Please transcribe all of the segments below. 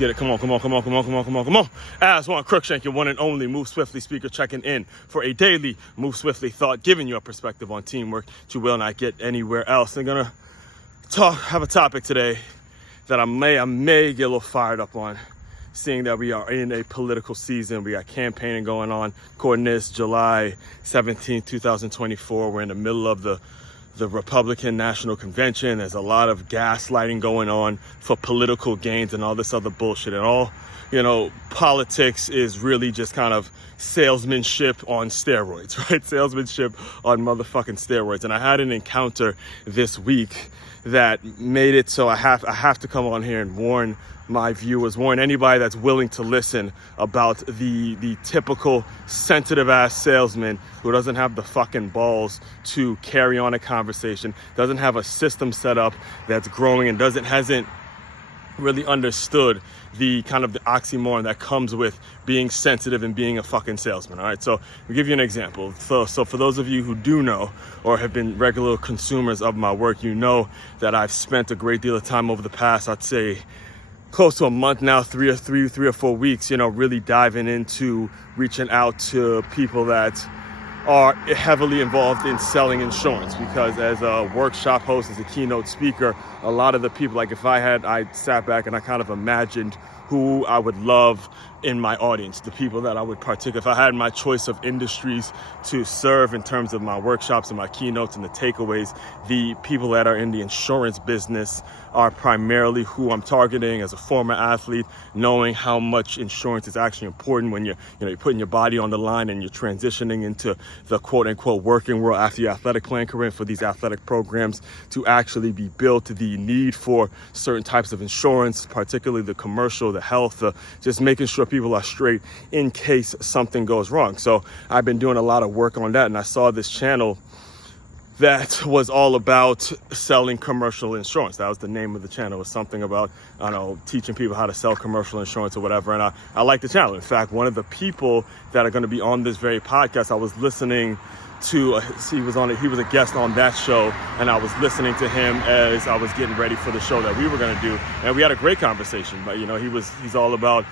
Get it, come on. Aswand, Cruickshank, your one and only Move Swiftly speaker, checking in for a daily Move Swiftly thought, giving you a perspective on teamwork that you will not get anywhere else. I'm gonna have a topic today that I may get a little fired up on, seeing that we are in a political season. We got campaigning going on. According to this, July 17th, 2024, we're in the middle of the Republican National Convention. There's a lot of gaslighting going on for political gains and all this other bullshit. And all, politics is really just kind of salesmanship on steroids, right? Salesmanship on motherfucking steroids. And I had an encounter this week that made it so I have to come on here and warn my viewers, warn anybody that's willing to listen about the typical sensitive ass salesman who doesn't have the fucking balls to carry on a conversation, doesn't have a system set up that's growing, and hasn't really understood the kind of the oxymoron that comes with being sensitive and being a fucking salesman. All right, so I'll give you an example. So for those of you who do know or have been regular consumers of my work, you know that I've spent a great deal of time over the past, I'd say close to a month now, three or 4 weeks, really diving into reaching out to people that are heavily involved in selling insurance. Because as a workshop host, as a keynote speaker, a lot of the people, like if I sat back and I kind of imagined who I would love in my audience, the people that I would partake. If I had my choice of industries to serve in terms of my workshops and my keynotes and the takeaways, the people that are in the insurance business are primarily who I'm targeting. As a former athlete, knowing how much insurance is actually important when you're putting your body on the line and you're transitioning into the quote unquote working world after your athletic plan career, for these athletic programs to actually be built, the need for certain types of insurance, particularly the commercial, the health, just making sure people are straight in case something goes wrong. So I've been doing a lot of work on that, and I saw this channel that was all about selling commercial insurance. That was the name of the channel. It was something about, teaching people how to sell commercial insurance or whatever. And I like the channel. In fact, one of the people that are going to be on this very podcast, I was listening to, he was a guest on that show, and I was listening to him as I was getting ready for the show that we were going to do. And we had a great conversation, but he's all about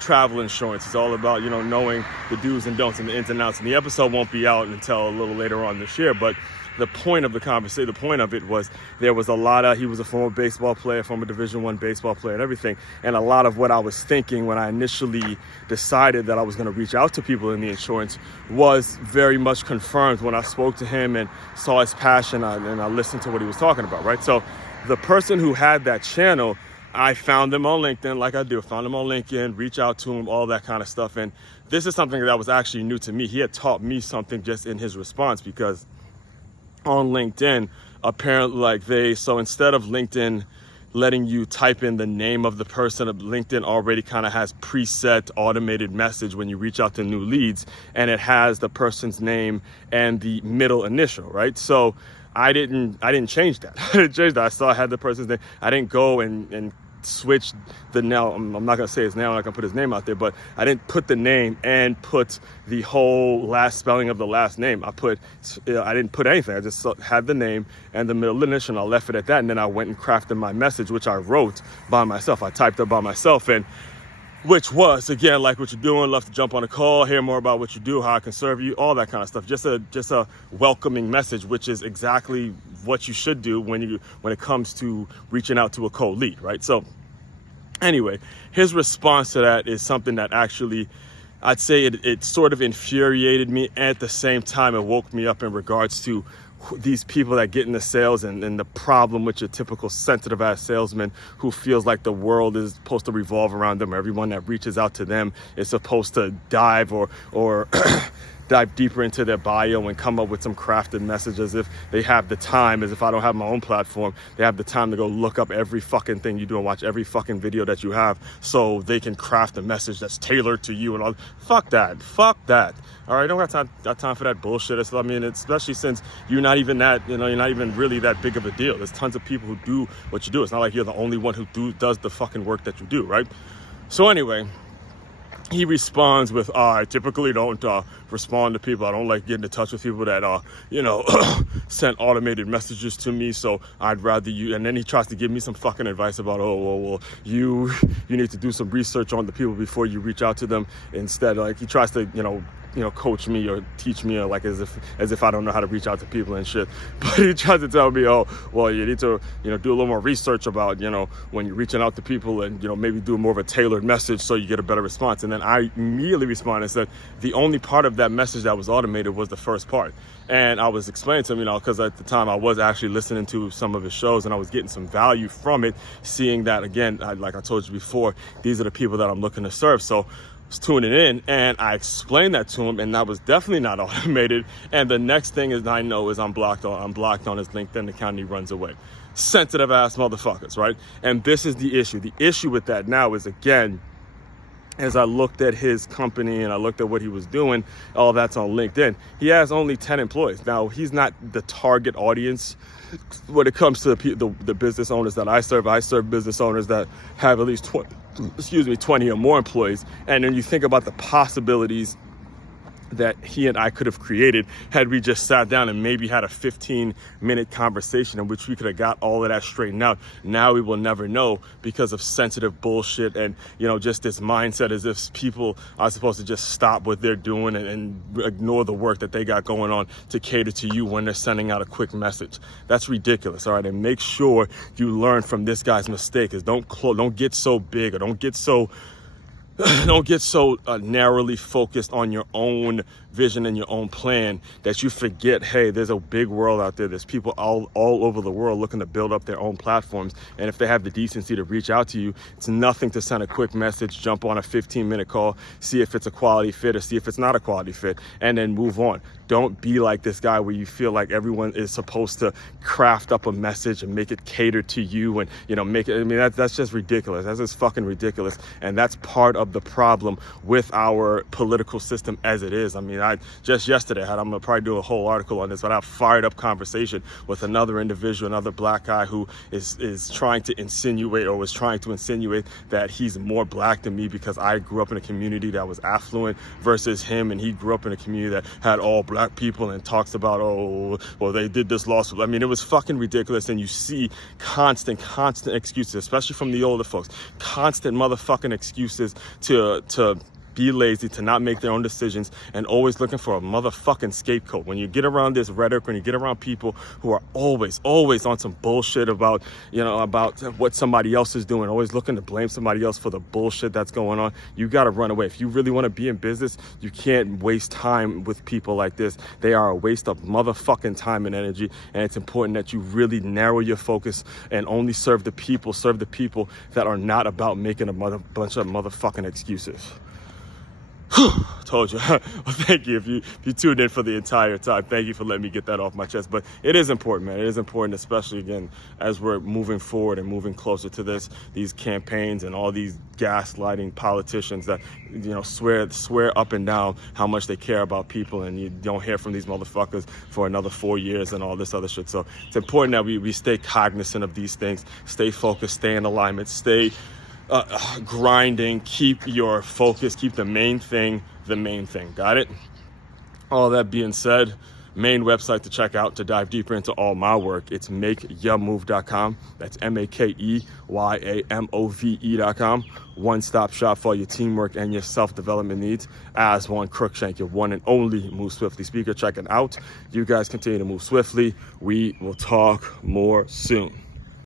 travel insurance. It's all about, knowing the do's and don'ts and the ins and outs. And the episode won't be out until a little later on this year. But the point of the conversation, the point of it was there was a lot of, he was a former baseball player, former Division I baseball player and everything. And a lot of what I was thinking when I initially decided that I was going to reach out to people in the insurance was very much confirmed when I spoke to him and saw his passion and I listened to what he was talking about, right? So the person who had that channel, I found them on LinkedIn, like I do. Found them on LinkedIn, reach out to him, all that kind of stuff. And this is something that was actually new to me. He had taught me something just in his response, because on LinkedIn, apparently so instead of LinkedIn letting you type in the name of the person, LinkedIn already kind of has preset automated message when you reach out to new leads, and it has the person's name and the middle initial, right? So I didn't change that. I saw I had the person's name. I didn't go and switch the now. I'm not gonna say his name. I'm not gonna put his name out there, but I didn't put the name and put the whole last spelling of the last name. I didn't put anything. I just had the name and the middle initial, and I left it at that. And then I went and crafted my message, which I wrote by myself. I typed up by myself, and which was, again, like what you're doing, love to jump on a call, hear more about what you do, how I can serve you, all that kind of stuff. Just a welcoming message, which is exactly what you should do when it comes to reaching out to a cold lead, right? So anyway, his response to that is something that actually, I'd say it sort of infuriated me. At the same time, it woke me up in regards to these people that get into sales and the problem with your typical sensitive ass salesman who feels like the world is supposed to revolve around them. Everyone that reaches out to them is supposed to dive or dive deeper into their bio and come up with some crafted message, as if they have the time, as if I don't have my own platform, they have the time to go look up every fucking thing you do and watch every fucking video that you have so they can craft a message that's tailored to you and all. Fuck that. All right, I don't got time for that bullshit. Especially since you're not even you're not even really that big of a deal. There's tons of people who do what you do. It's not like you're the only one who does the fucking work that you do, right? So anyway, he responds with, I typically don't respond to people. I don't like getting in touch with people that, send automated messages to me. So I'd rather you, and then he tries to give me some fucking advice about, well, you need to do some research on the people before you reach out to them. Instead, like, he tries to, coach me or teach me, like, as if I don't know how to reach out to people and shit. But he tries to tell me, you need to, do a little more research about, when you're reaching out to people, and, maybe do more of a tailored message so you get a better response. And then I immediately responded and said, the only part of that message that was automated was the first part. And I was explaining to him, because at the time I was actually listening to some of his shows and I was getting some value from it, seeing that, again, like I told you before, these are the people that I'm looking to serve. So I was tuning in, and I explained that to him, and that was definitely not automated. And the next thing I know is I'm blocked on his LinkedIn account, and he runs away. Sensitive ass motherfuckers, right? And this is the issue. The issue with that now is, again, as I looked at his company and I looked at what he was doing, all that's on LinkedIn. He has only 10 employees. Now, he's not the target audience when it comes to the business owners that I serve. I serve business owners that have at least 20 or more employees. And then you think about the possibilities that he and I could have created had we just sat down and maybe had a 15-minute conversation in which we could have got all of that straightened out. Now we will never know because of sensitive bullshit and, just this mindset as if people are supposed to just stop what they're doing and ignore the work that they got going on to cater to you when they're sending out a quick message. That's ridiculous, all right? And make sure you learn from this guy's mistake. Don't get so big, or don't get so narrowly focused on your own vision and your own plan that you forget, hey, there's a big world out there. There's people all over the world looking to build up their own platforms. And if they have the decency to reach out to you, it's nothing to send a quick message, jump on a 15-minute call, see if it's a quality fit or see if it's not a quality fit, and then move on. Don't be like this guy where you feel like everyone is supposed to craft up a message and make it cater to you and, that's just ridiculous. That's just fucking ridiculous. And that's part of the problem with our political system as it is. I just yesterday I'm gonna probably do a whole article on this, but I have a fired up conversation with another individual, another black guy who is trying to insinuate, or was trying to insinuate, that he's more black than me because I grew up in a community that was affluent versus him, and he grew up in a community that had all black people and talks about, they did this law. It was fucking ridiculous. And you see constant excuses, especially from the older folks, constant motherfucking excuses to be lazy, to not make their own decisions, and always looking for a motherfucking scapegoat. When you get around this rhetoric, when you get around people who are always on some bullshit about what somebody else is doing, always looking to blame somebody else for the bullshit that's going on, you got to run away. If you really want to be in business, you can't waste time with people like this. They are a waste of motherfucking time and energy, and it's important that you really narrow your focus and only serve the people that are not about making a bunch of motherfucking excuses. Told you. Well, thank you. If you tuned in for the entire time, thank you for letting me get that off my chest. But it is important, man. It is important, especially, again, as we're moving forward and moving closer to these campaigns and all these gaslighting politicians that, swear up and down how much they care about people, and you don't hear from these motherfuckers for another 4 years and all this other shit. So it's important that we stay cognizant of these things, stay focused, stay in alignment, stay grinding, keep your focus, keep the main thing. Got it? All that being said, main website to check out to dive deeper into all my work, it's makeyourmove.com. That's MakeYamove.com. One-stop shop for your teamwork and your self-development needs. Aswand, Cruickshank, your one and only Move Swiftly speaker. Check it out. You guys continue to move swiftly. We will talk more soon.